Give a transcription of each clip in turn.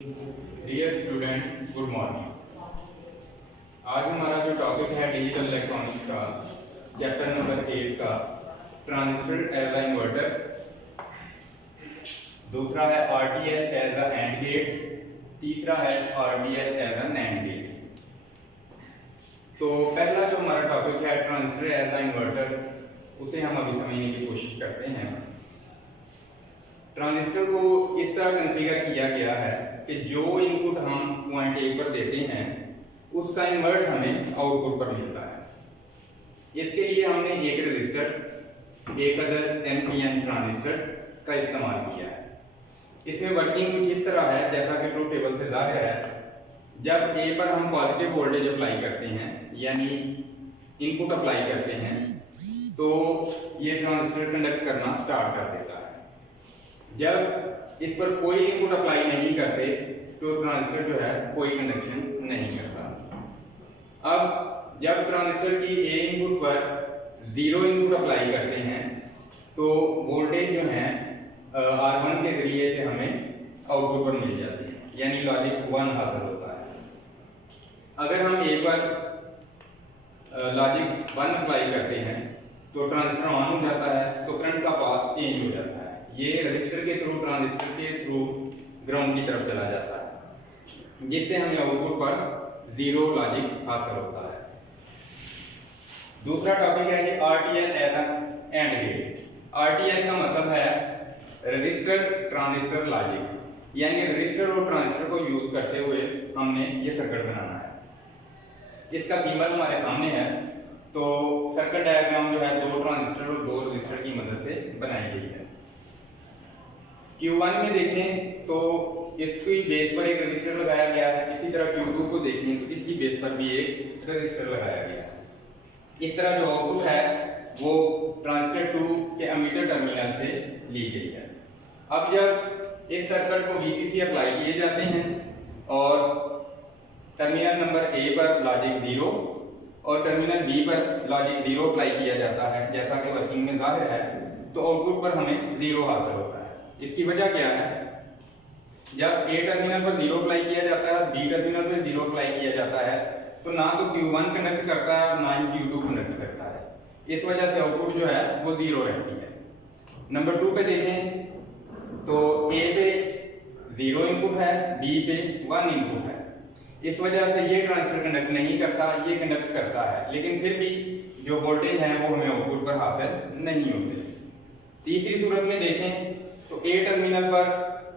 Dear student, good morning. आज हमारा जो टॉपिक है डिजिटल इलेक्ट्रॉनिक्स का चैप्टर नंबर 8 का ट्रांजिस्टर एज अ इन्वर्टर, दूसरा है RTL as a AND gate, तीसरा है RTL as a NAND gate. तो पहला जो हमारा टॉपिक है ट्रांजिस्टर एज अ इन्वर्टर, उसे हम अभी समझने की कोशिश करते हैं। ट्रांजिस्टर को इस तरह कॉन्फ़िगर किया गया है कि जो इनपुट हम पॉइंट ए पर देते हैं उसका इन्वर्ट हमें आउटपुट पर मिलता है। इसके लिए हमने एक रजिस्टर, एक अदर एनपीएन ट्रांजिस्टर का इस्तेमाल किया है। इसमें वर्किंग कुछ इस तरह है जैसा कि ट्रूथ टेबल से जाहिर है। जब ए पर हम पॉजिटिव वोल्टेज अप्लाई करते हैं यानी इनपुट अप्लाई करते हैं तो ये ट्रांजिस्टर कंडक्ट करना स्टार्ट कर देता है। जब इस पर कोई इनपुट अप्लाई नहीं करते तो ट्रांजिस्टर जो है कोई कंडक्शन नहीं करता। अब जब ट्रांजिस्टर की ए इनपुट पर जीरो इनपुट अप्लाई करते हैं तो वोल्टेज जो है R1 के जरिए से हमें आउटपुट पर मिल जाती है, यानी लॉजिक 1 हासिल होता है। अगर हम ए पर लॉजिक 1 अप्लाई करते हैं तो ट्रांजिस्टर ऑन हो जाता है, तो करंट का पाथ चेंज हो जाता है। ये रजिस्टर के थ्रू, ट्रांजिस्टर के थ्रू ग्राउंड की तरफ चला जाता है, जिससे हमें आउटपुट पर जीरो लॉजिक हासिल होता है। दूसरा टॉपिक है ये RTL as AND gate. RTL का मतलब है रजिस्टर ट्रांजिस्टर लॉजिक, यानी रजिस्टर और ट्रांजिस्टर को यूज करते हुए हमने ये सर्किट बनाना है। इसका सिंबल हमारे सामने है। तो सर्किट डायग्राम जो है दो ट्रांजिस्टर और दो रजिस्टर की मदद से बनाई गई है। Q1 में देखें तो इसकी बेस पर एक रजिस्टर लगाया गया है, इसी तरह Q2 को देखें तो इसकी बेस पर भी एक रजिस्टर लगाया गया है। इस तरह जो आउटपुट है वो ट्रांजिस्टर 2 के एमीटर टर्मिनल से ली गई है। अब जब इस सर्किट को VCC अप्लाई किए जाते हैं और टर्मिनल नंबर A पर लॉजिक 0 और टर्मिनल B पर लॉजिक 0 अप्लाई किया जाता है, जैसा कि वर्किंग में जाहिर है, तो आउटपुट पर हमें 0 हासिल होता है। इसकी वजह क्या है? जब A टर्मिनल पर 0 अप्लाई किया जाता है, B टर्मिनल पर 0 अप्लाई किया जाता है, तो ना तो Q1 कंडक्ट करता है और ना ही Q2 कंडक्ट करता है। इस वजह से आउटपुट जो है वो 0 रहती है। नंबर 2 पे देखें तो A पे 0 इनपुट है, B पे 1 इनपुट है। इस वजह से ये ट्रांजिस्टर कंडक्ट नहीं करता, ये कंडक्ट करता है, लेकिन फिर भी जो वोल्टेज है वो हमें आउटपुट पर हासिल नहीं होते। तीसरी सूरत में देखें तो A टर्मिनल पर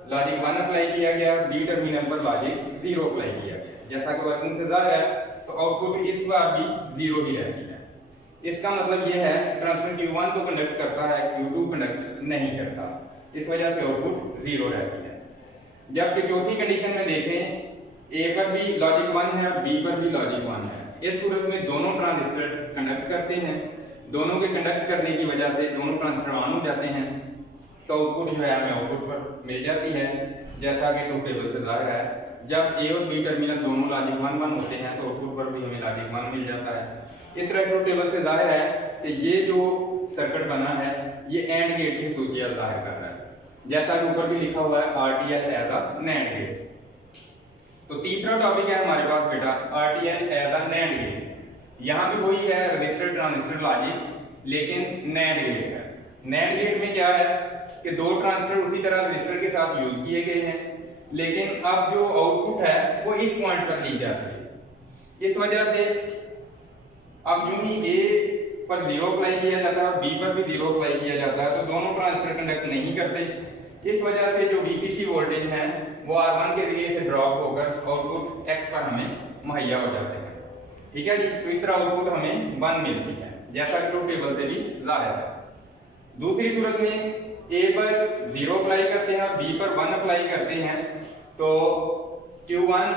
लॉजिक 1 अप्लाई किया गया, B टर्मिनल पर लॉजिक 0 अप्लाई किया गया। जैसा कि वर्किंग से जाहिर है, तो आउटपुट इस बार भी 0 ही रहती है। इसका मतलब यह है ट्रांजिस्टर Q1 तो कंडक्ट करता है, Q2 कंडक्ट नहीं करता। इस वजह से आउटपुट 0 रहती है। जबकि चौथी कंडीशन में देखें A पर भी लॉजिक 1 है, B पर भी लॉजिक 1 है। इस सूरत में दोनों ट्रांजिस्टर कंडक्ट करते हैं। दोनों के कंडक्ट करने की वजह से दोनों ट्रांजिस्टर ऑन हो जाते हैं, तो आउटपुट जो है हमें आउटपुट पर मिल जाती है, जैसा कि ट्रूथ टेबल से जाहिर है। जब A और B टर्मिनल दोनों लॉजिक 1 होते हैं तो आउटपुट पर भी हमें लॉजिक 1 मिल जाता है। इस तरह ट्रूथ टेबल से जाहिर है कि ये जो सर्किट बना है ये एंड गेट की खसूसियत जाहिर कर रहा है, जैसा कि ऊपर भी लिखा हुआ है RTL as a NAND gate. तो तीसरा टॉपिक है हमारे पास बेटा RTL as a NAND gate. यहाँ भी वही है रजिस्टर ट्रांजिस्टर लॉजिक, लेकिन नैंड गेट है। नैंड गेट में क्या है कि दो ट्रांजिस्टर उसी तरह रजिस्टर के साथ यूज किए गए हैं, लेकिन अब जो आउटपुट है वो इस पॉइंट पर ली जाती है। इस वजह से अब यूं ही A पर 0 अप्लाई किया जाता है और B पर भी 0 अप्लाई किया जाता है, तो दोनों ट्रांजिस्टर कंडक्ट नहीं करते। इस वजह से जो VCC वोल्टेज है वो R1 के जरिए से ड्रॉप होकर आउटपुट X पर हमें मुहैया हो जाते हैं। ठीक है जी। तो इस तरह आउटपुट हमें 1 मिलती है, जैसा कि ट्रूथ टेबल से भी जाहिर है। दूसरी सूरत में A पर 0 अप्लाई करते हैं और B पर 1 अप्लाई करते हैं, तो Q1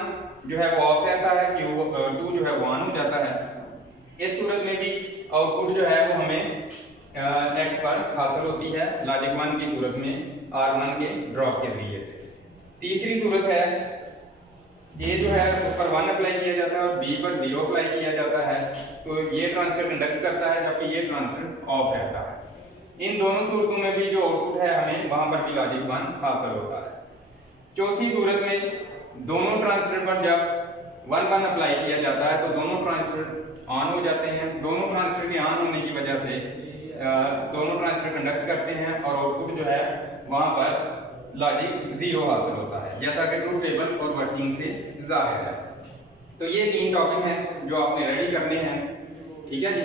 जो है वो ऑफ रहता है, Q2 जो है वो ऑन हो जाता है। इस सूरत में भी आउटपुट जो है वो हमें X पर हासिल होती है लॉजिक 1 की सूरत में R1 के ड्रॉप के जरिए से। तीसरी सूरत है A जो है उस पर 1 अप्लाई किया जाता है और B पर 0 अप्लाई किया जाता है, तो ये ट्रांजिस्टर कंडक्ट करता है जबकि ये ट्रांजिस्टर ऑफ रहता है। इन दोनों सूरतों में भी जो आउटपुट है हमें वहां पर भी लॉजिक 1 हासिल होता है। चौथी सूरत में दोनों ट्रांजिस्टर पर जब 1 1 अप्लाई किया जाता है तो दोनों ट्रांजिस्टर ऑन हो जाते हैं। दोनों ट्रांजिस्टर के ऑन होने की वजह से दोनों ट्रांजिस्टर कंडक्ट करते हैं और आउटपुट जो है वहां पर लॉजिक 0 हासिल होता है, जैसा कि ट्रूथ टेबल और वर्किंग से जाहिर है। तो ये 3 टॉपिक हैं जो आपने रेडी करने हैं, ठीक है जी।